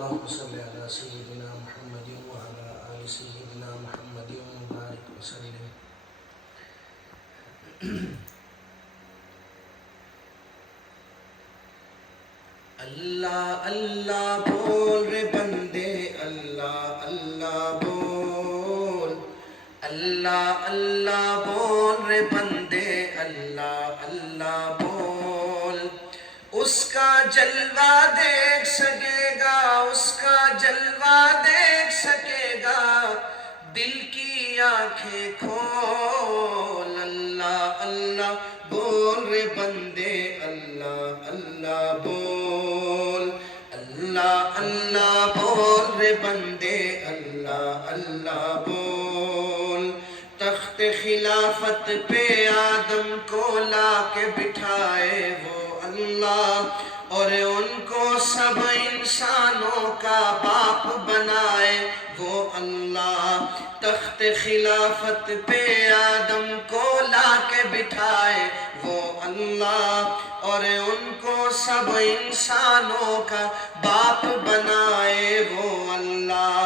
اللهم صل على سيدنا محمد وعلى آل سيدنا محمد وبارك وسلم. اللہ اللہ بول رے بندے، اللہ اللہ بول، اللہ اللہ بول رے بندے، اللہ اللہ بول. اس کا جلوہ دیکھ سکے گا، اس کا جلوہ دیکھ سکے گا، دل کی آنکھیں کھول. اللہ اللہ بول رے بندے، اللہ اللہ بول، اللہ اللہ بول رے بندے، اللہ اللہ بول. تخت خلافت پہ آدم کو لا کے بٹھائے وہ اللہ، اور ان کو سب انسانوں کا باپ بنائے وہ اللہ. تخت خلافت پہ آدم کو لا کے بٹھائے وہ اللہ، اور ان کو سب انسانوں کا باپ بنائے وہ اللہ.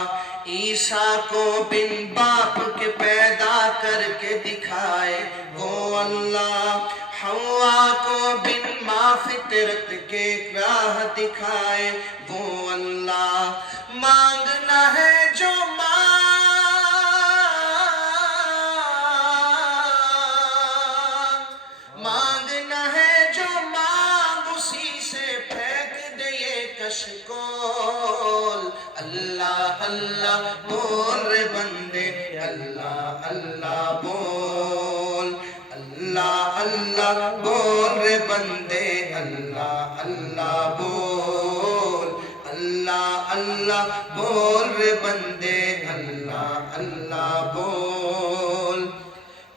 عیسیٰ کو بن باپ کے پیدا کر کے دکھائے وہ اللہ. حوا کو بن ماں فطرت کے راہ دکھائے وہ اللہ. مانگنا ہے جو مانگنا ہے جو مانگ، اسی سے پھینک دے یہ کشکول. اللہ اللہ بول رے بندے، اللہ اللہ بول، اللہ اللہ بول رے بندے، اللہ اللہ بول، اللہ اللہ بول رے بندے، اللہ اللہ بول.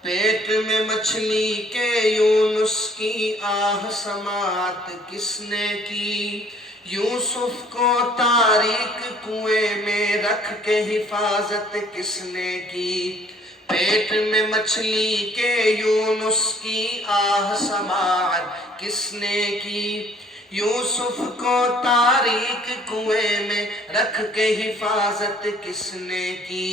پیٹ میں مچھلی کے یونس کی آہ سماعت کس نے کی؟ یوسف کو تاریک کنویں میں رکھ کے حفاظت کس نے کی؟ پیٹ میں مچھلی کے یونس کی آہ سماعت کس نے کی؟ یوسف کو تاریک کنویں میں رکھ کے حفاظت کس نے کی؟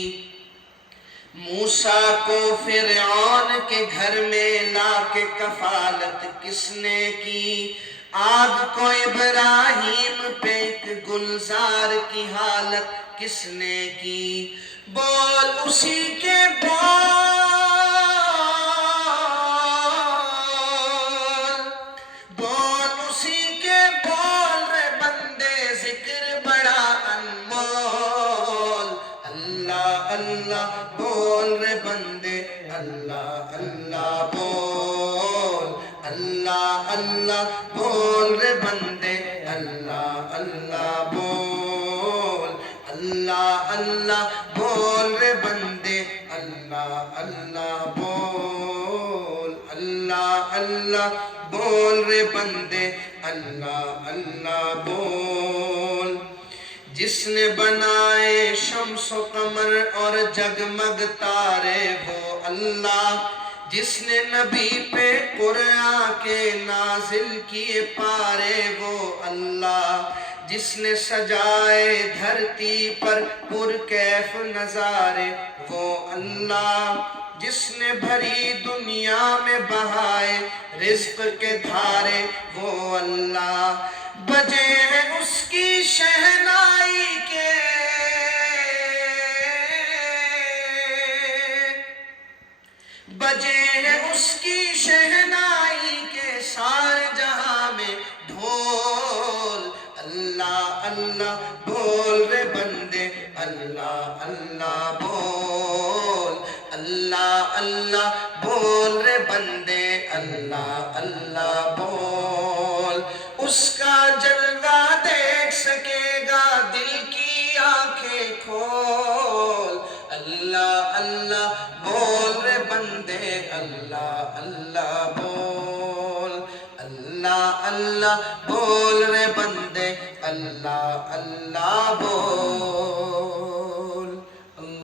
موسیٰ کو فرعون کے گھر میں لا کے کفالت کس نے کی؟ آگ کو ابراہیم پہ ایک گلزار کی حالت کس نے کی؟ بول اسی کے بول، بول اسی کے بول رے بندے، ذکر بڑا انمول. اللہ اللہ بول رے بندے، اللہ اللہ بول، اللہ اللہ بول رے بندے، اللہ اللہ بول، اللہ اللہ بول رے بندے، اللہ اللہ بول، اللہ اللہ بول رے بندے، اللہ اللہ بول. جس نے بنائے شمس و قمر اور جگمگ تارے وہ اللہ. جس نے نبی پہ قرآن کے نازل کیے پارے وہ اللہ. جس نے سجائے دھرتی پر پرکیف نظارے وہ اللہ. جس نے بھری دنیا میں بہائے رزق کے دھارے وہ اللہ. بجے ہیں اس کی شہنائی کے، بجے ہیں اس کی شہنائی کے سارے جہاں میں ڈھول. اللہ اللہ بول رے بندے، اللہ اللہ بول، اللہ اللہ بول رے بندے، اللہ اللہ بول. اس کا جلوہ دیکھ سکے گا، دل کی آنکھیں کھول. اللہ اللہ بول رے بندے، اللہ اللہ بول، اللہ اللہ بول رے بندے، اللہ اللہ بول.